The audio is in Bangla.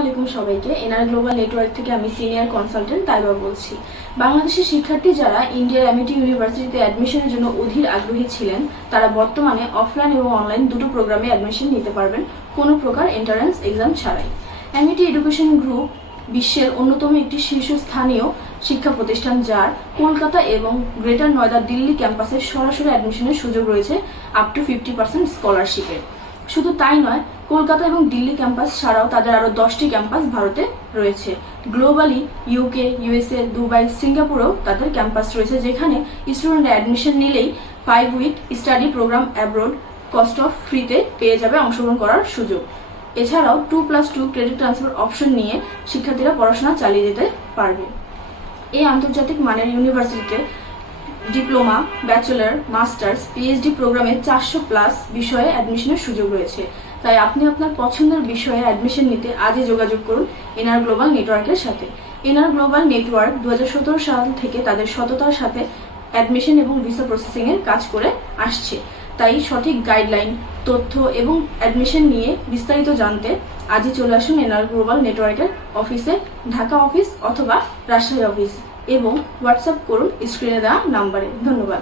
আলাইকুম সবাইকে। এনআর গ্লোবাল নেটওয়ার্ক থেকে আমি সিনিয়র কনসালটেন্ট তাইবা বলছি। বাংলাদেশের শিক্ষার্থী যারা ইন্ডিয়ার এমিটি ইউনিভার্সিটিতে অ্যাডমিশনের জন্য অধীর আগ্রহী ছিলেন, তারা বর্তমানে অফলাইন এবং অনলাইন দুটো প্রোগ্রামে অ্যাডমিশন নিতে পারবেন কোনো প্রকার এন্ট্রান্স এক্সাম ছাড়াই। এমিটি এডুকেশন গ্রুপ বিশ্বের অন্যতম একটি শীর্ষস্থানীয় শিক্ষা প্রতিষ্ঠান, যার কলকাতা এবং গ্রেটার নয়ডা দিল্লি ক্যাম্পাসে সরাসরি অ্যাডমিশনের সুযোগ রয়েছে আপ টু 50% স্কলারশিপে। শুধু তাই নয়, কলকাতা এবং দিল্লি ক্যাম্পাস ছাড়াও তাদের আরও 10টি ক্যাম্পাস ভারতে রয়েছে। গ্লোবালি ইউকে, ইউএসএ, দুবাই, সিঙ্গাপুরেও তাদের ক্যাম্পাস রয়েছে, যেখানে স্টুডেন্ট অ্যাডমিশন নিলেই 5 week study programme abroad cost of ফ্রিতে পেয়ে যাবে অংশগ্রহণ করার সুযোগ। এছাড়াও 2+2 ক্রেডিট ট্রান্সফার অপশন নিয়ে শিক্ষার্থীরা পড়াশোনা চালিয়ে যেতে পারবে। এই আন্তর্জাতিক মানের ইউনিভার্সিটিতে ডিপ্লোমা, ব্যাচেলর, মাস্টার্স, পিএইচডি প্রোগ্রামে 400+ বিষয়ে অ্যাডমিশনের সুযোগ রয়েছে। তাই আপনি আপনার পছন্দের বিষয়ে অ্যাডমিশন নিতে আজই যোগাযোগ করুন এনআর গ্লোবাল নেটওয়ার্কের সাথে। এনআর গ্লোবাল নেটওয়ার্ক 2017 সাল থেকে তাদের সততার সাথে অ্যাডমিশন এবং ভিসা প্রসেসিংয়ের কাজ করে আসছে। তাই সঠিক গাইডলাইন, তথ্য এবং অ্যাডমিশন নিয়ে বিস্তারিত জানতে আজই চলে আসুন এনআর গ্লোবাল নেটওয়ার্কের অফিসে, ঢাকা অফিস অথবা রাজশাহী অফিস, এবং হোয়াটসঅ্যাপ করুন স্ক্রিনে দেওয়া নাম্বারে। ধন্যবাদ।